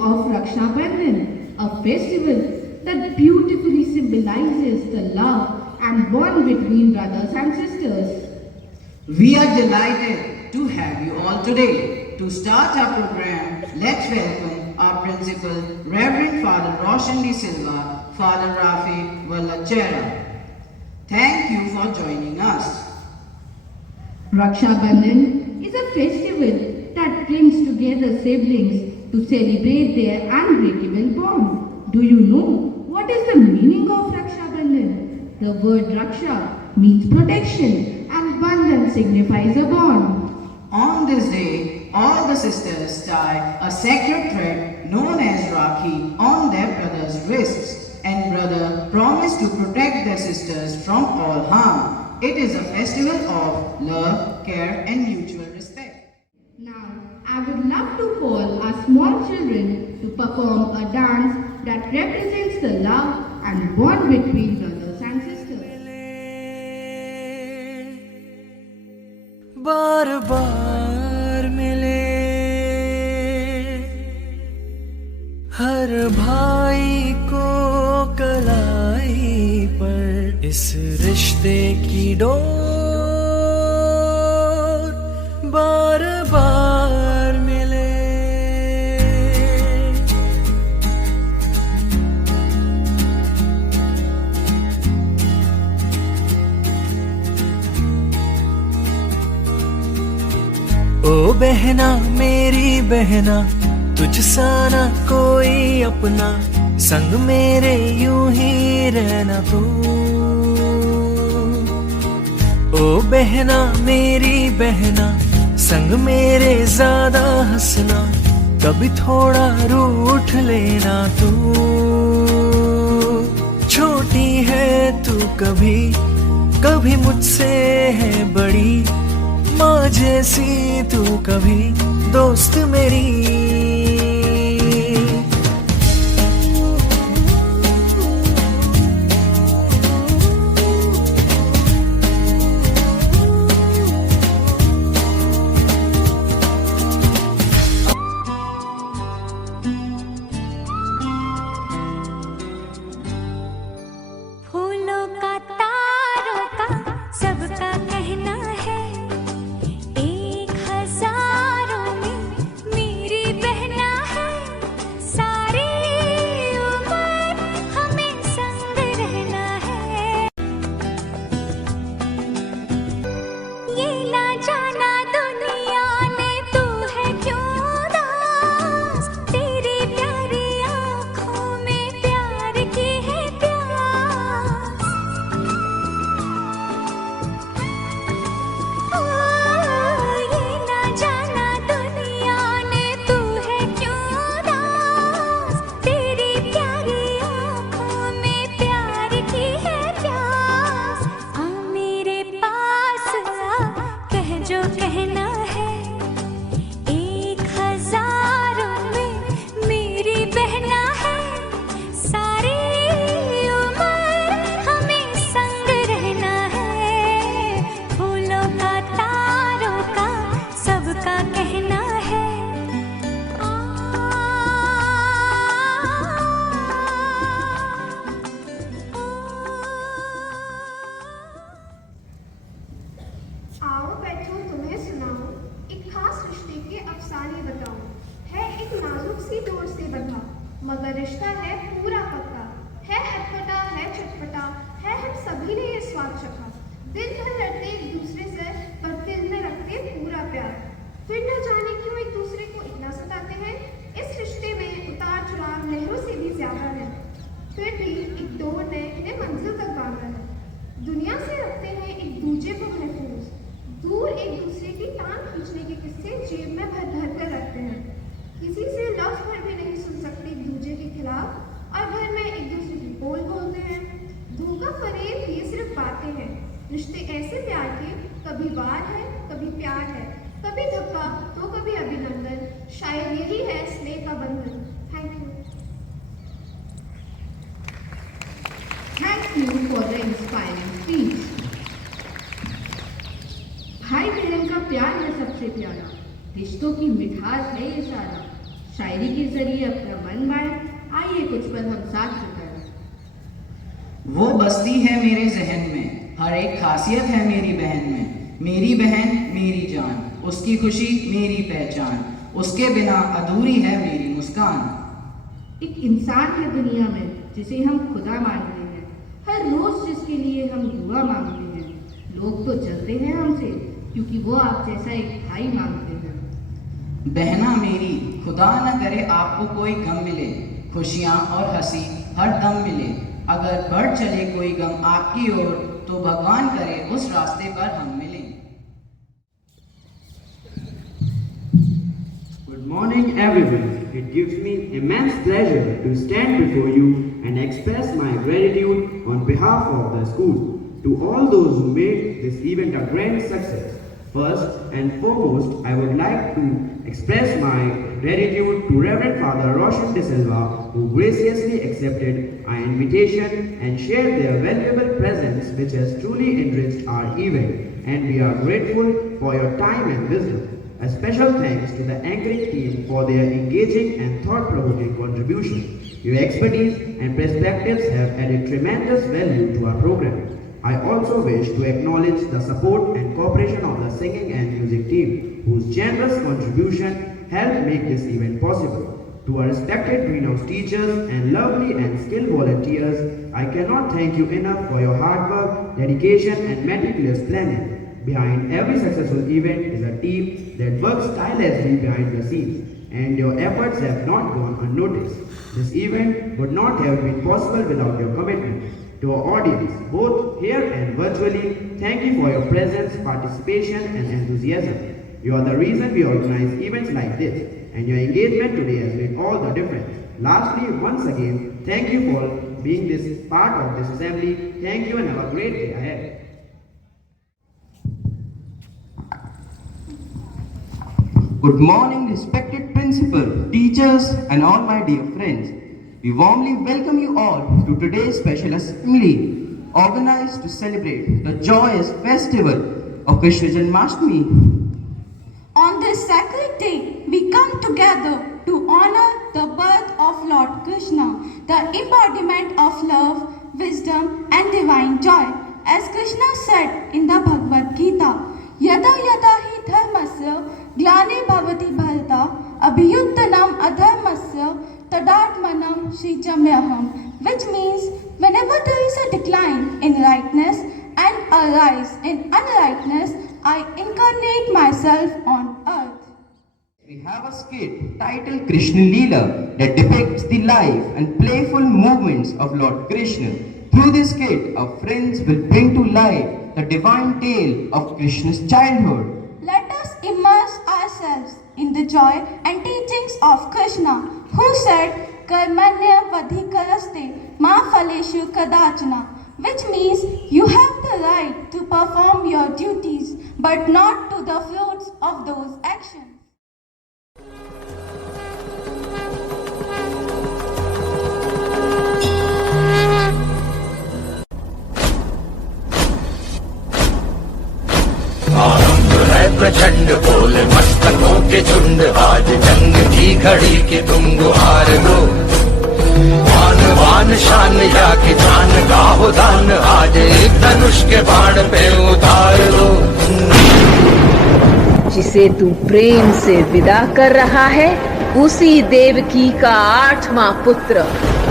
of Raksha Bandhan, a festival that beautifully symbolizes the love and bond between brothers and sisters. We are delighted to have you all today. To start our program, let's welcome our principal, Reverend Father Roshan D. Silva, Father Rafi Vallachera. Thank you for joining us. Raksha Bandhan is a festival that brings together siblings to celebrate their unbreakable bond. Do you know what is the meaning of Raksha Bandhan? The word Raksha means protection and Bandhan signifies a bond. On this day, all the sisters tie a sacred thread known as Rakhi on their brother's wrists, and brother promise to protect their sisters from all harm. It is a festival of love, care and mutual respect. Now, I would love to call our small children to perform a dance that represents the love and bond between brothers and sisters. बार बार मिले हर भाई को कलाई पर इस रिश्ते की door बार बार मिले ओ बहना मेरी बहना तुझसा ना कोई अपना संग मेरे यूं ही रहना तू ओ बहना मेरी बहना संग मेरे ज्यादा हंसना कभी थोड़ा रूठ लेना तू छोटी है तू कभी कभी मुझसे है बड़ी माँ जैसी तू कभी दोस्त मेरी मगर रिश्ता है पूरा पक्का, है अटपटा है चटपटा, है हम सभी ने ये स्वाद चखा। दिन भर लड़ते एक दूसरे से पर दिल में रखते पूरा प्यार। फिर न जाने क्यों एक दूसरे को इतना सताते हैं। इस रिश्ते में उतार चढ़ाव लहरों से भी ज्यादा है, फिर भी एक दौर ने इन्हें मंजिल तक बांधा है। दुनिया से रखते हैं एक दूजे को महफूज, दूर एक दूसरे की टांग खींचने के किस्से जेब में भर भर कर रखते हैं। किसी से लफ्ज भर भी नहीं सुन सकते एक दूजे के खिलाफ और घर में एक दूसरे की बोल बोलते हैं। धोखा फरेब ये सिर्फ बातें हैं। रिश्ते ऐसे प्यार के कभी वार है कभी प्यार है, कभी धक्का तो कभी अभिनंदन। शायद यही है स्नेह का बंधन। Thank you. Thank you for the inspiring speech. भाई बहन का प्यार है सबसे प्यारा, रिश्तों की मिठास है ये सारा। शायरी के जरिए अपना मन बांटे। आइए कुछ पल हम साथ बिताएं। वो बसती है मेरे जहन में, हर एक खासियत है मेरी बहन में। मेरी बहन मेरी जान, उसकी खुशी मेरी पहचान, उसके बिना अधूरी है मेरी मुस्कान। एक इंसान है दुनिया में जिसे हम खुदा मानते हैं, हर रोज जिसके लिए हम दुआ मांगते हैं। लोग तो जलते हैं हमसे क्योंकि वो आप जैसा एक भाई मांगते हैं। बहना मेरी, खुदा न करे आपको कोई गम मिले, खुशियाँ और हंसी हर दम मिले। अगर बढ़ चले कोई गम आपकी ओर, तो भगवान करे उस रास्ते पर हम मिलें। Good morning, everyone. It gives me immense pleasure to stand before you and express my gratitude on behalf of the school to all those who made this event a grand success. First and foremost, I would like to express my gratitude to Reverend Father Roshan De Silva, who graciously accepted our invitation and shared their valuable presence, which has truly enriched our event. And we are grateful for your time and wisdom. A special thanks to the anchoring team for their engaging and thought-provoking contribution. Your expertise and perspectives have added tremendous value to our program. I also wish to acknowledge the support and cooperation of the singing and music team, whose generous contribution helped make this event possible. To our respected greenhouse teachers and lovely and skilled volunteers, I cannot thank you enough for your hard work, dedication and meticulous planning. Behind every successful event is a team that works tirelessly behind the scenes, and your efforts have not gone unnoticed. This event would not have been possible without your commitment. To our audience, both here and virtually, thank you for your presence, participation and enthusiasm. You are the reason we organize events like this, and your engagement today has made all the difference. Lastly, once again, thank you for being this part of this assembly. Thank you and have a great day ahead. Good morning, respected principal, teachers, and all my dear friends. We warmly welcome you all to today's special assembly, organized to celebrate the joyous festival of Krishna Janmashtami. On this sacred day, we come together to honor the birth of Lord Krishna, the embodiment of love, wisdom, and divine joy. As Krishna said in the Bhagavad Gita, Yada yada hi dharmasya glane bhavati bharata abhiyuttanam adharmasya tadatmanam srijamyaham, which means whenever there is a decline in rightness and a rise in unrightness, I incarnate myself on earth. We have a skit titled Krishna Leela that depicts the life and playful movements of Lord Krishna. Through this skit, our friends will bring to life the divine tale of Krishna's childhood. Let us immerse ourselves in the joy and teachings of Krishna, who said, Karmanya vadhikaraste ma phaleshu kadachana, which means you have the right to perform your duties, but not to the fruits of those actions. प्रचंड बोले मस्तकों के झुंड, आज जंग की घड़ी की तुम गुहार लो। वान वान शान या कि जान गाहो दान, आज एक धनुष के बाण पे उतार लो। जिसे तू प्रेम से विदा कर रहा है, उसी देवकी का 8वां पुत्र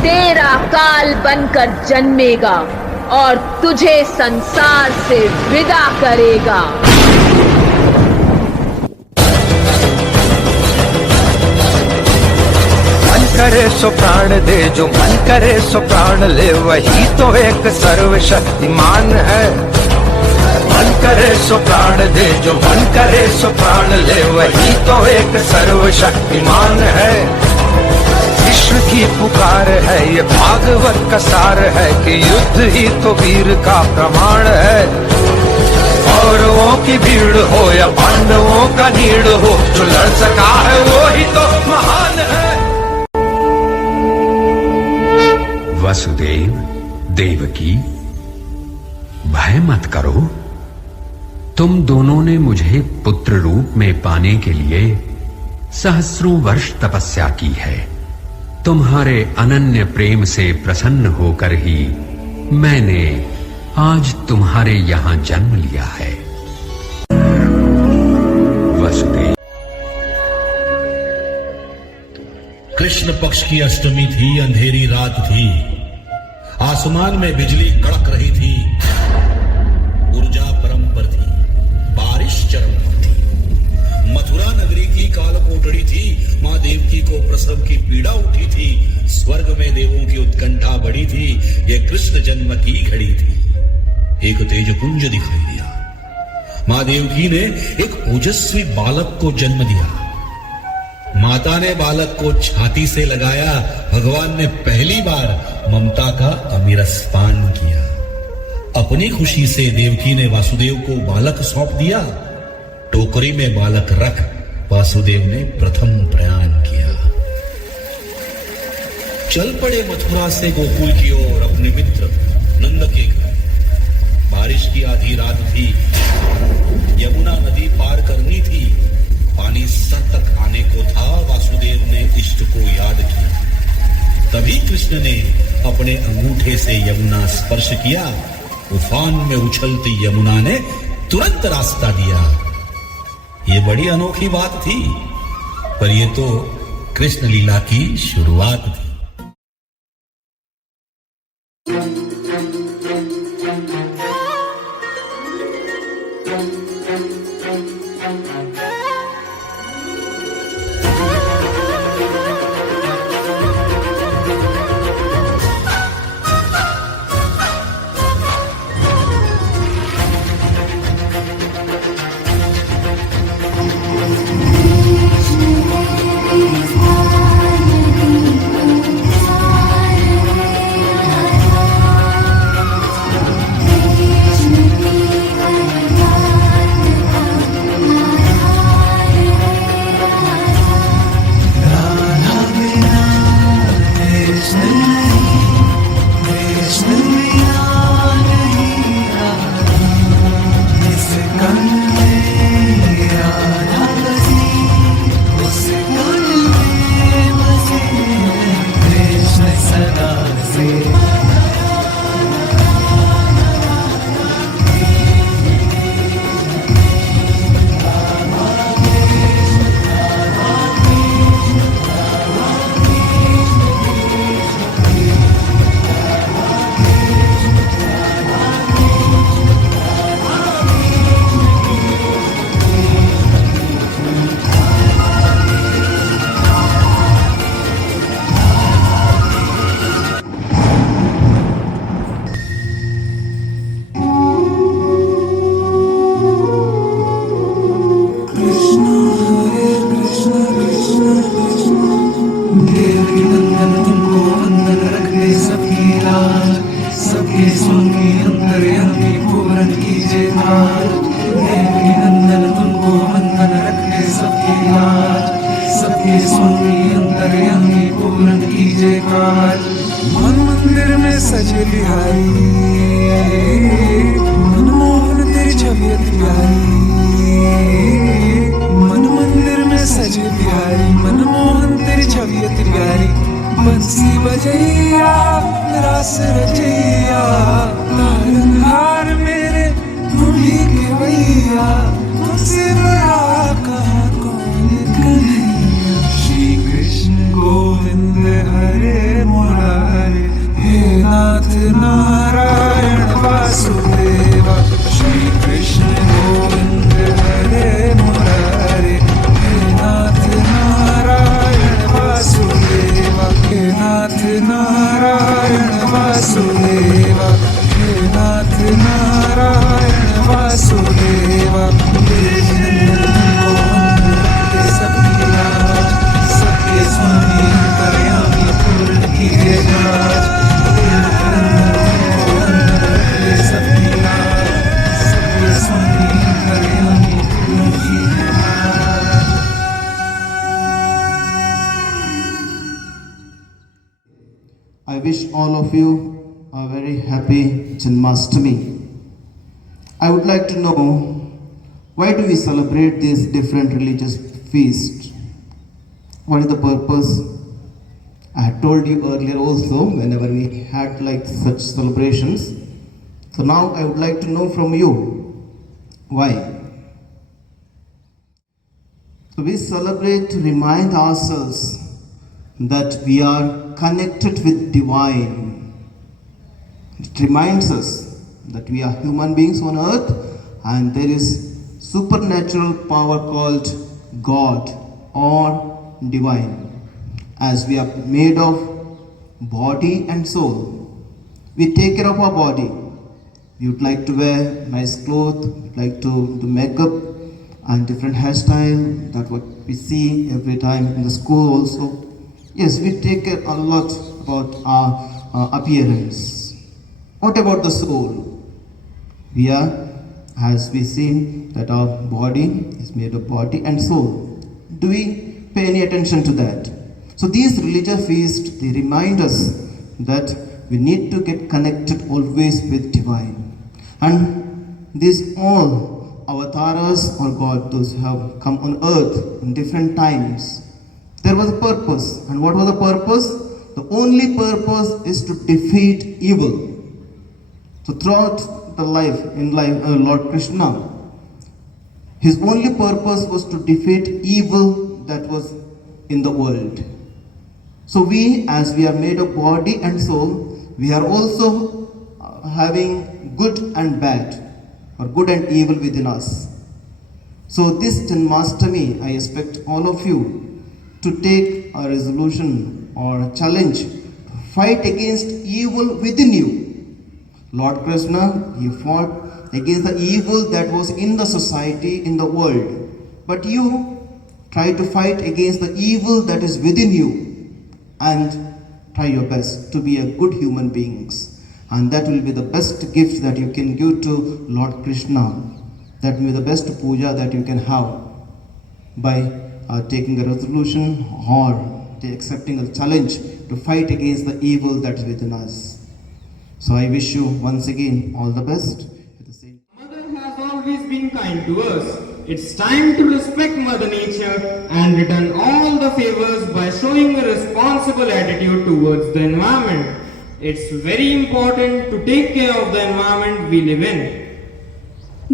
तेरा काल बनकर जन्मेगा और तुझे संसार से विदा करेगा। करे सो प्राण दे, जो मन करे सो प्राण ले, वही तो एक सर्वशक्तिमान है। मन करे सो प्राण दे, जो मन करे सो प्राण ले, वही तो एक सर्वशक्तिमान है। कृष्ण की पुकार है, ये भागवत का सार है कि युद्ध ही तो वीर का प्रमाण है। कौरवों की भीड़ हो या पांडवों का नीड़ हो, जो लड़ सका है वो ही तो महान है। वसुदेव, देवकी, भय मत करो। तुम दोनों ने मुझे पुत्र रूप में पाने के लिए सहस्रों वर्ष तपस्या की है। तुम्हारे अनन्य प्रेम से प्रसन्न होकर ही मैंने आज तुम्हारे यहां जन्म लिया है। वसुदेव। कृष्ण पक्ष की अष्टमी थी, अंधेरी रात थी, आसमान में बिजली कड़क रही थी, ऊर्जा परम पर थी, बारिश चरम पर थी। मथुरा नगरी की काल कोठड़ी थी, मां देवकी को प्रसव की पीड़ा उठी थी, स्वर्ग में देवों की उत्कंठा बढ़ी थी, ये कृष्ण जन्म की घड़ी थी। एक तेजपुंज दिखाई दिया, मां देवकी ने एक ओजस्वी बालक को जन्म दिया। माता ने बालक को छाती से लगाया, भगवान ने पहली बार ममता का अमीरस पान किया। अपनी खुशी से देवकी ने वासुदेव को बालक सौंप दिया। टोकरी में बालक रख वासुदेव ने प्रथम प्रयाण किया। चल पड़े मथुरा से गोकुल की ओर अपने मित्र नंद के घर। बारिश की आधी रात थी, यमुना नदी पार करनी थी, पानी सर तक आने को था। वासुदेव ने इष्ट को याद किया। तभी कृष्ण ने अपने अंगूठे से यमुना स्पर्श किया। उफान में उछलती यमुना ने तुरंत रास्ता दिया। ये बड़ी अनोखी बात थी, पर ये तो कृष्ण लीला की शुरुआत थी। I wish all of you a very happy Janmashtami. I would like to know, why do we celebrate these different religious feasts? what is the purpose? I had told you earlier also whenever we had like such celebrations. So now I would like to know from you why. So we celebrate to remind ourselves that we are connected with divine. It reminds us that we are human beings on earth and there is supernatural power called God or divine. As we are made of body and soul, we take care of our body. We would like to wear nice clothes, we would like to do makeup and different hairstyle. That's what we see every time in the school also. Yes, we take care a lot about our appearance. What about the soul? We are, as we see, that our body is made of body and soul. Do we pay any attention to that? So these religious feasts, they remind us that we need to get connected always with divine. And these all avatars or God, those who have come on earth in different times, there was a purpose. And what was the purpose? The only purpose is to defeat evil. So throughout the life, Lord Krishna, his only purpose was to defeat evil that was in the world. So we, as we are made of body and soul, we are also having good and bad, or good and evil within us. So this Janmashtami, I expect all of you to take a resolution or a challenge to fight against evil within you. Lord Krishna, he fought against the evil that was in the society, in the world. But you try to fight against the evil that is within you and try your best to be a good human beings. And that will be the best gift that you can give to Lord Krishna. That will be the best puja that you can have by taking a resolution or accepting a challenge to fight against the evil that is within us. So I wish you once again all the best. Mother has always been kind to us. It's time to respect Mother Nature and return all the favors by showing a responsible attitude towards the environment. It's very important to take care of the environment we live in.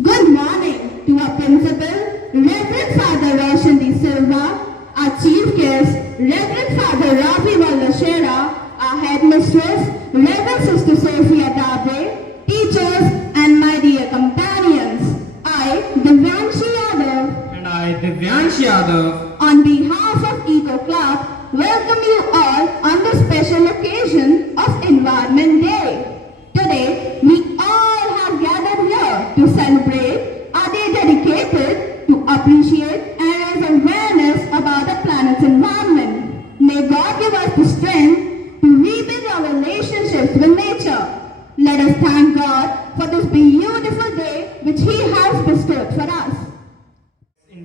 Good morning to our principal, Reverend Father Roshan D. Silva, our chief guest, Reverend Father Ravi Vallashera, our headmistress, Reverend Sister Sophia Dabre, teachers and my dear companions. I, Divyanshi Yadav, And I, Divyanshi Yadav, on behalf of Eco Club, welcome you all on the special occasion of Environment Day. Today, we all have gathered here to celebrate a day dedicated to appreciate and raise awareness about the planet's environment. May God give us the strength to rebuild our relationships with nature. Let us thank God for this beautiful day which He has bestowed for us.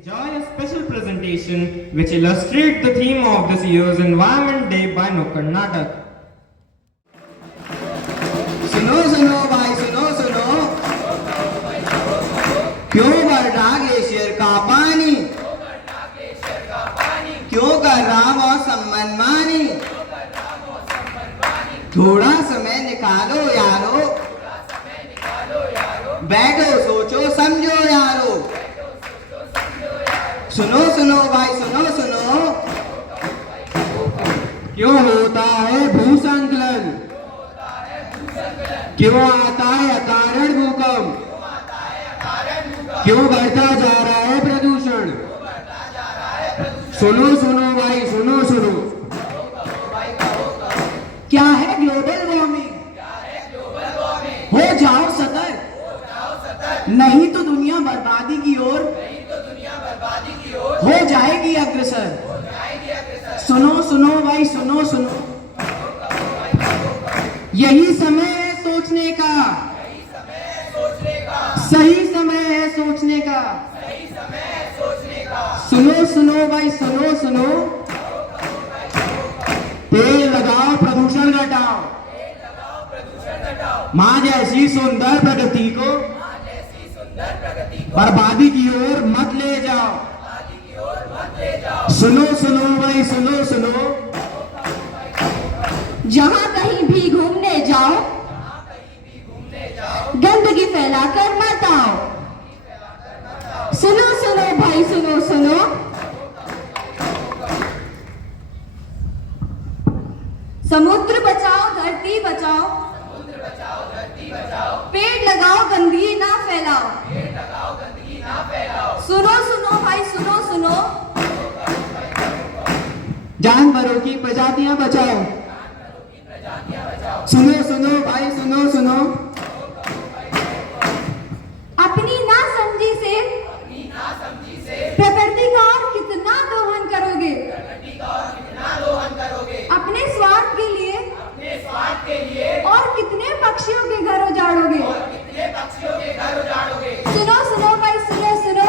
enjoy a special presentation which illustrates the theme of this year's Environment Day by Nukkad Natak. सुनो सुनो भाई सुनो सुनो, क्यों भर रहा glacier का पानी, क्यों कर रहा मौसम मनमानी, थोड़ा समय निकालो यारो, बैठो सोचो समझो यारो, सुनो सुनो भाई सुनो सुनो, क्यों होता है भूसंकलन, क्यों आता है अकारण भूकंप, क्यों बढ़ता जा रहा है प्रदूषण, सुनो सुनो भाई सुनो सुनो, क्या है ग्लोबल वार्मिंग, हो जाओ सतर्क, नहीं तो दुनिया बर्बादी की ओर हो जाएगी अग्रसर। सुनो सुनो भाई सुनो सुनो, यही समय है सोचने का, सही समय है सोचने का, सुनो सुनो भाई सुनो सुनो, पेड़ लगाओ प्रदूषण घटाओ, माँ जैसी सुंदर प्रकृति को बर्बादी की ओर मत ले जाओ। सुनो सुनो भाई सुनो सुनो, जहाँ कहीं भी घूमने जाओ गंदगी फैलाकर मत आओ। सुनो सुनो भाई सुनो सुनो, समुद्र बचाओ धरती बचाओ, पेड़ लगाओ गंदगी ना फैलाओ। सुनो सुनो भाई सुनो सुनो, जानवरों की प्रजातियां बचाओ। सुनो सुनो भाई सुनो सुनो, अपनी ना समझी से प्रकृति का और कितना दोहन करोगे। अपने स्वार्थ के लिए और कितने पक्षियों के घर उजाड़ोगे। सुनो सुनो भाई सुनो सुनो,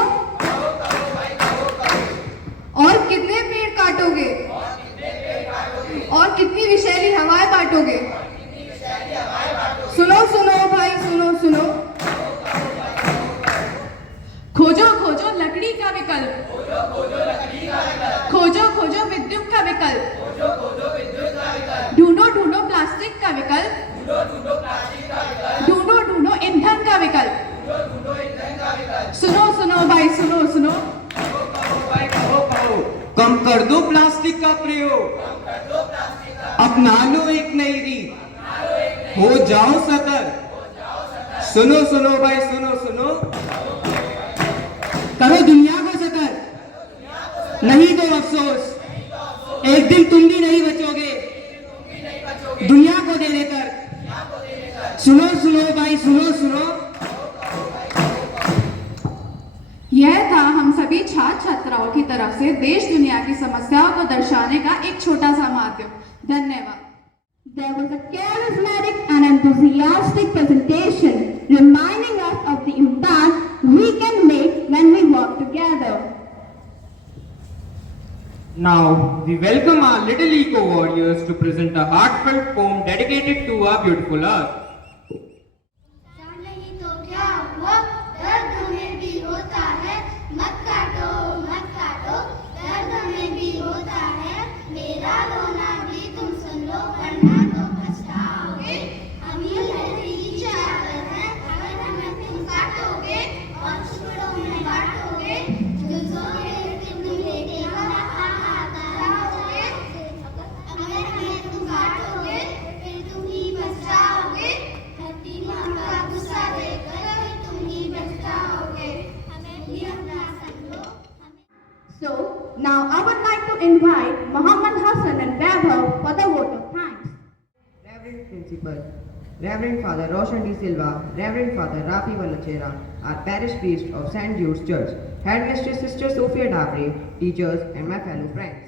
और कितने पेड़ काटोगे और कितनी विषैली हवाएं बांटोगे। सुनो सुनो भाई सुनो सुनो, खोजो खोजो लकड़ी का विकल्प, खोजो खोजो विद्युत का विकल्प, ढूंढो ढूंढो प्लास्टिक का विकल्प, ढूंढो ढूंढो ईंधन का विकल्प। सुनो सुनो भाई सुनो सुनो, कम कर दो प्लास्टिक का प्रयोग, अपना लो एक नई रीत, हो जाओ सतर्क। सुनो सुनो भाई सुनो सुनो, करो दुनिया को सतर्क, नहीं तो अफसोस, एक दिन तुम भी नहीं बचोगे दुनिया को दे देकर। सुनो सुनो भाई सुनो सुनो, यह था हम सभी छात्र छात्राओं की तरफ से देश दुनिया की समस्याओं को दर्शाने का एक छोटा सा माध्यम। धन्यवाद। There was a charismatic and enthusiastic presentation reminding us of the impact we can make when we work together. Now, we welcome our little eco warriors to present a heartfelt poem dedicated to our beautiful earth. नहीं तो क्या हुआ, दर्द हमें भी होता है, मत काटो, दर्द हमें भी होता है, मेरा रोना भी तुम सुन लो वरना तो पछताओगे। हम ही नजदीकी चादर हैं, अगर हमें तुम काटोगे और टुकड़ों में बांटोगे, जुल्फोगे तुम लेके हाथ लगाओगे। अगर हमें तुम काटोगे फिर तुम ही पछताओगे, धरती माँ का गुस्सा देकर तुम ही पछताओगे। हमें भी अपना समझो। So, now I would like to invite Muhammad Hassan and Vaibhav for the vote of thanks. Reverend Principal, Reverend Father Roshan D. Silva, Reverend Father Rafi Valachera, our parish priest of St. Jude's Church, Headmistress Sister Sophia Dabre, teachers and my fellow friends.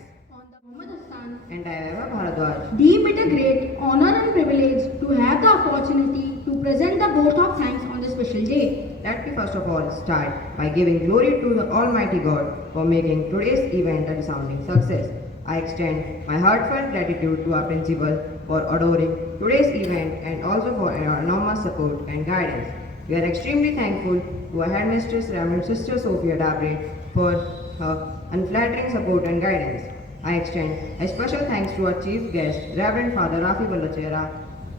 And I, Eva Bharadwaj, Deem it a great honor and privilege to have the opportunity to present the vote of thanks on this special day. let me first of all start by giving glory to the Almighty God for making today's event a resounding success. I extend my heartfelt gratitude to our principal for adoring today's event and also for your enormous support and guidance. We are extremely thankful to our headmistress Reverend Sister Sophia Dabre for her unflattering support and guidance. I extend a special thanks to our chief guest Reverend Father Rafi Valachera,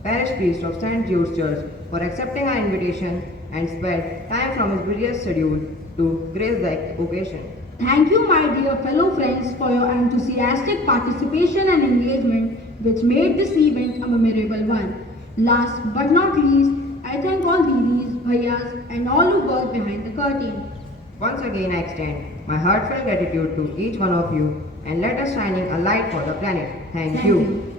parish priest of St. Jude's Church, for accepting our invitation and spared time from his busy schedule to grace the occasion. Thank you, my dear fellow friends, for your enthusiastic participation and engagement, which made this event a memorable one. Last but not least, I thank all Didis, Bhaiyas, and all who work behind the curtain. Once again, I extend my heartfelt gratitude to each one of you, and let us shining a light for the planet. Thank you.